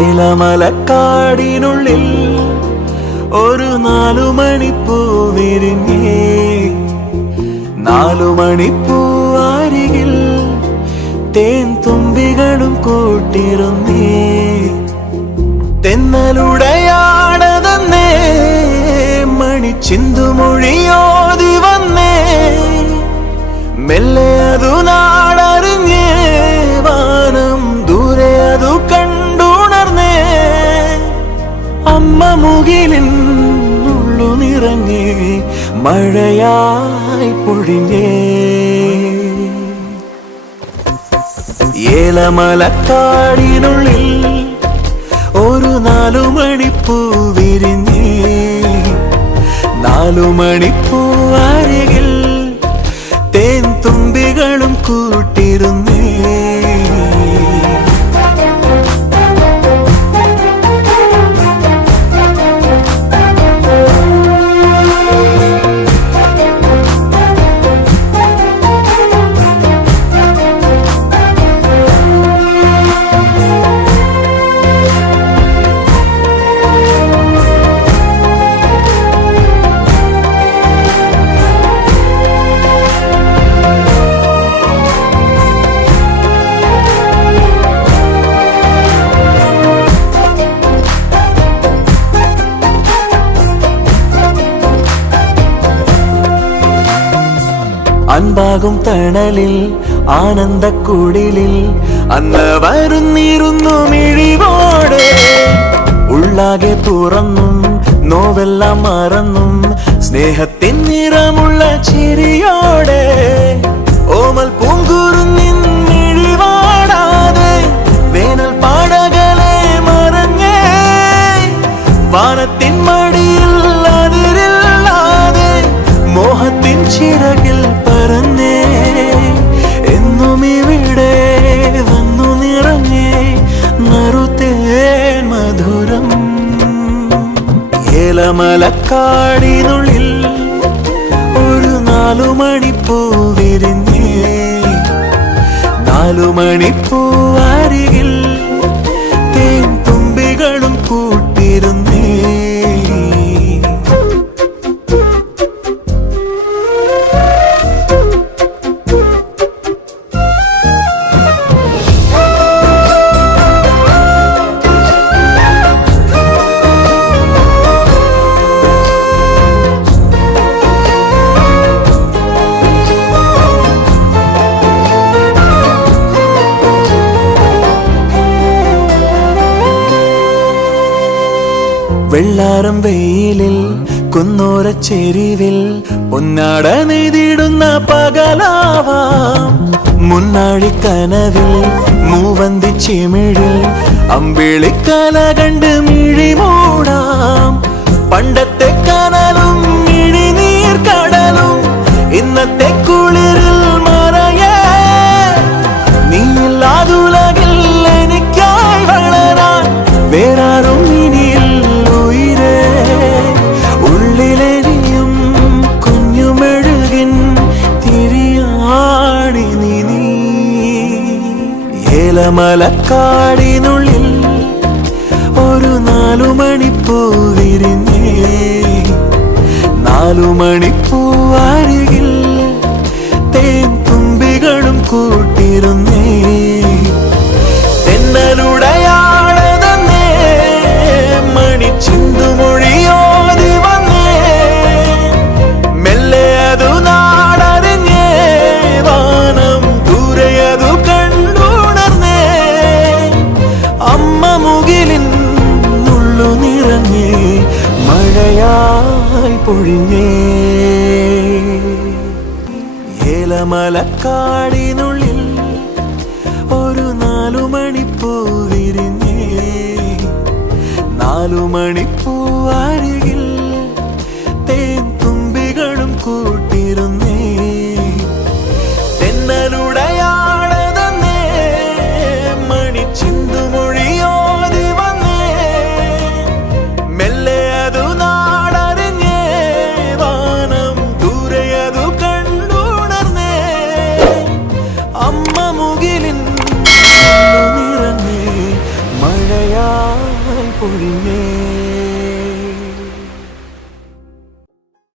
ഏലമലക്കാടിനുള്ളിൽ ഒരു 4 മണിപ്പൂ വിരിഞ്ഞേ. 4 മണിപ്പൂ അരികിൽ തേൻ തുമ്പികളും കൂട്ടിരുന്നേ. തെന്നലുടയാടതന്നേ മണിച്ചിന്തുമൊഴിയോതി വന്നേ. മെല്ലെ അതു നാടറിഞ്ഞേ, വാനം ദൂരെ അതു കണ്ടുണർന്നേ. അമ്മ മുകിലിൻ ഉള്ളു നിറഞ്ഞേ, മഴയായി പൊഴിഞ്ഞേ. ഏലമലക്കാടിനുള്ളിൽ ഒരു 4 മണിപ്പൂ വിരിഞ്ഞേ. 4 മണിപ്പൂ അരികിൽ തേൻ തുമ്പികളും കൂട്ടിരുന്നേ. അൻപാകും തണലിൽ ആനന്ദക്കുടിലിൽ അന്ന് വരുന്നിരുന്നു മിഴിവോടെ. ഉള്ളാകെ തുറന്നും നോവെല്ലാം മറന്നും സ്നേഹത്തിൻ നിറമുള്ള ചിരിയോടെ. ഓമൽ പൂങ്കുറുന്നിൻ മിഴിവാടാതെ വേനൽ പാടകളെ മറഞ്ഞേ. വാനത്തിൻ മടിയിൽ അതിരില്ലാതെ മോഹത്തിൻ ചിറകിൽ പറന്നേ. എന്നും ഇവിടെ വന്നു നിറഞ്ഞേ നറുതേൻ മധുരം. ഏലമലക്കാടിനുള്ളിൽ ഒരു 4 മണിപ്പൂ വിരിഞ്ഞേ. 4 മണിപ്പൂ അരികിൽ തേൻ തുമ്പികളും കൂട്ടിരുന്നേ. വെള്ളാരം വെയിലിൽ കുന്നോര ചെരിവിൽ പൊന്നാട നെയ്തിടുന്ന പകലാവാം. മുന്നാഴി കനവിൽ മൂവന്തി ചിമിഴിൽ അമ്പിളിക്കല കണ്ട് മിഴി മൂടാം. പണ്ടത്തെ കനലും മിഴിനീർ കടലും ഇന്നത്തെ കുളിരിൽ മറയേ. നീയില്ലാതുലകിൽ എനിക്കായി വളരാൻ വേറാരും ഇനിയിൽ ഉയരേ. ഉള്ളിലെരിയും കുഞ്ഞുമെഴുകിൻ തിരിയാണി നീ. ഏലമലക്കാടിനുള്ളിൽ ഒരു 4 മണിപ്പൂ വിരിഞ്ഞേ. 4 മണിപ്പൂ അരികിൽ തേൻ തുമ്പികളും കൂട്ടിരുന്നേ. തെന്നലുടയാടതന്നേ മണിച്ചിന്തുമൊഴിയോതി വന്നേ. മെല്ലെ അതു നാടറിഞ്ഞേ, വാനം ദൂരെ അതു കണ്ടുണർന്നേ. അമ്മ മുകിലിൻ ഉള്ളു നിറഞ്ഞേ, മഴയായി പൊഴിഞ്ഞേ. ഏലമലക്കാടിനുള്ളിൽ ഒരു 4 മണിപ്പൂ വിരിഞ്ഞേ. 4 മണിപ്പൂ അരികിൽ തേൻ തുമ്പികളും കൂട്ടിരുന്നേ. തെന്നലുടയാടതന്നേ മണിച്ചിന്തുമൊഴിയോതി വന്നേ. മെല്ലെ അതു നാടറിഞ്ഞേ, വാനം ദൂരെ അതു കണ്ടുണർന്നേ. അമ്മ മുകിലിൻ നിറഞ്ഞേ, മഴ മഴയാൽ പൊഴിഞ്ഞേ